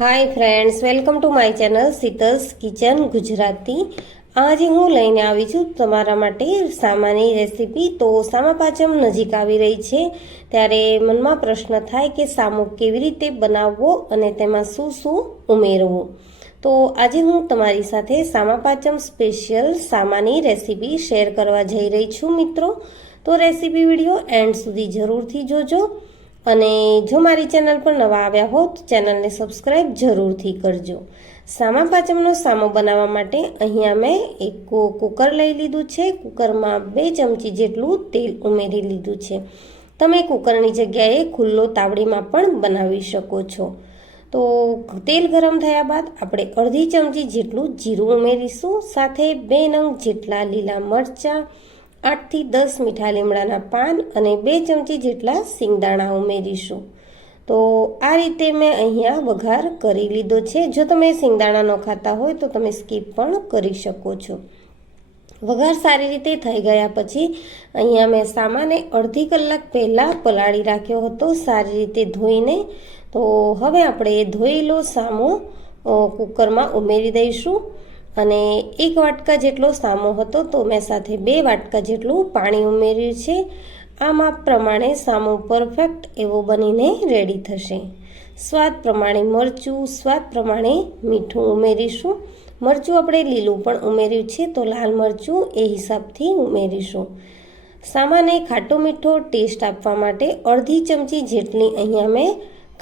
Hi friends, welcome to my channel Sheetal's kitchen Gujarati. આજે હું લઈને આવી છું તમારા માટે સામાની રેસીપી। તો સામા પાંચમ નજીક આવી રહી છે ત્યારે મનમાં પ્રશ્ન થાય કે સામો કેવી રીતે બનાવવો અને તેમાં શું શું ઉમેરવું। તો આજે હું તમારી સાથે સામા પાંચમ સ્પેશિયલ સામાની રેસીપી શેર કરવા જઈ રહી છું મિત્રો। તો રેસીપી વિડીયો એન્ડ સુધી જરૂરથી જોજો અને જો મારી ચેનલ પર નવા આવ્યા હો તો ચેનલને સબસ્ક્રાઈબ જરૂરથી કરજો। સામા પાંચમનો સામો બનાવવા માટે અહીંયા મેં એક કુકર લઈ લીધું છે। કુકરમાં 2 ચમચી જેટલું તેલ ઉમેરી લીધું છે। તમે કુકરની જગ્યાએ ખુલ્લો તાવડીમાં પણ બનાવી શકો છો। તો તેલ ગરમ થયા બાદ આપણે અડધી ચમચી જેટલું જીરું ઉમેરીશું, સાથે 2 નંગ જેટલા લીલા મરચાં, 8 થી 10 મીઠા લીમડાના પાન અને 2 ચમચી જેટલા સિંગદાણા ઉમેરીશું। તો આ રીતે મેં અહીંયા વઘાર કરી લીધો છે। જો તમે સિંગદાણા ન ખાતા હોય તો તમે સ્કીપ પણ કરી શકો છો। વઘાર સારી રીતે થઈ ગયા પછી અહીંયા મેં સામાને અડધી કલાક પહેલાં પલાળી રાખ્યો હતો સારી રીતે ધોઈને। તો હવે આપણે ધોયેલો સામો કુકરમાં ઉમેરી દઈશું અને 1 વાટકા જેટલો સામો હતો તો મેં સાથે 2 વાટકા જેટલું પાણી ઉમેર્યું છે। આ માપ પ્રમાણે સામો પરફેક્ટ એવો બનીને રેડી થશે। સ્વાદ પ્રમાણે મરચું, સ્વાદ પ્રમાણે મીઠું ઉમેરીશું। મરચું આપણે લીલું પણ ઉમેર્યું છે તો લાલ મરચું એ હિસાબથી ઉમેરીશું। સામાને ખાટો મીઠો ટેસ્ટ આપવા માટે અડધી ચમચી જેટલી અહીંયા મેં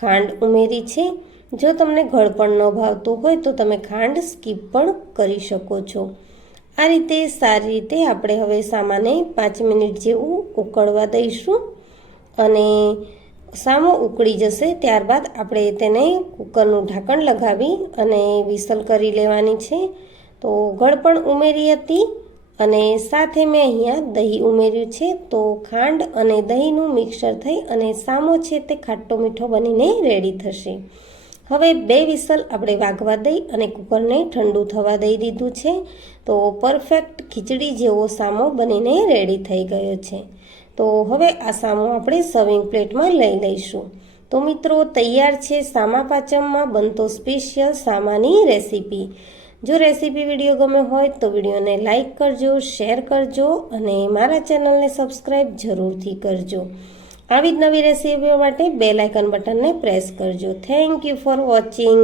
ખાંડ ઉમેરી છે। જો તમને ગળપણ ન ભાવતું હોય તો તમે ખાંડ સ્કીપ પણ કરી શકો છો। આ રીતે સારી રીતે આપણે હવે સામાને 5 મિનિટ જેવું ઉકળવા દઈશું અને સામો ઉકળી જશે ત્યારબાદ આપણે તેને કુકરનું ઢાંકણ લગાવી અને વિસલ કરી લેવાની છે। તો ગળપણ ઉમેરી હતી અને સાથે મેં અહીંયા દહીં ઉમેર્યું છે। તો ખાંડ અને દહીંનું મિક્સર થઈ અને સામો છે તે ખાટો મીઠો બનીને રેડી થશે। હવે 2 વિસલ આપણે વાગવા દઈ અને કુકરને ઠંડુ થવા દઈ દીધું છે। તો પરફેક્ટ ખીચડી જેવો સામો બનીને રેડી થઈ ગયો છે। તો હવે આ સામો આપણે સર્વિંગ પ્લેટમાં લઈ લઈશું। તો મિત્રો તૈયાર છે સામા પાંચમમાં બનતો સ્પેશિયલ સામાની રેસીપી। જો રેસીપી વિડીયો ગમે હોય તો વિડીયોને લાઈક કરજો, શેર કરજો અને મારા ચેનલને સબસ્ક્રાઈબ જરૂરથી કરજો। આવી જ નવી રેસીપીઓ માટે બેલ આઇકન બટનને પ્રેસ કરજો। Thank you for watching.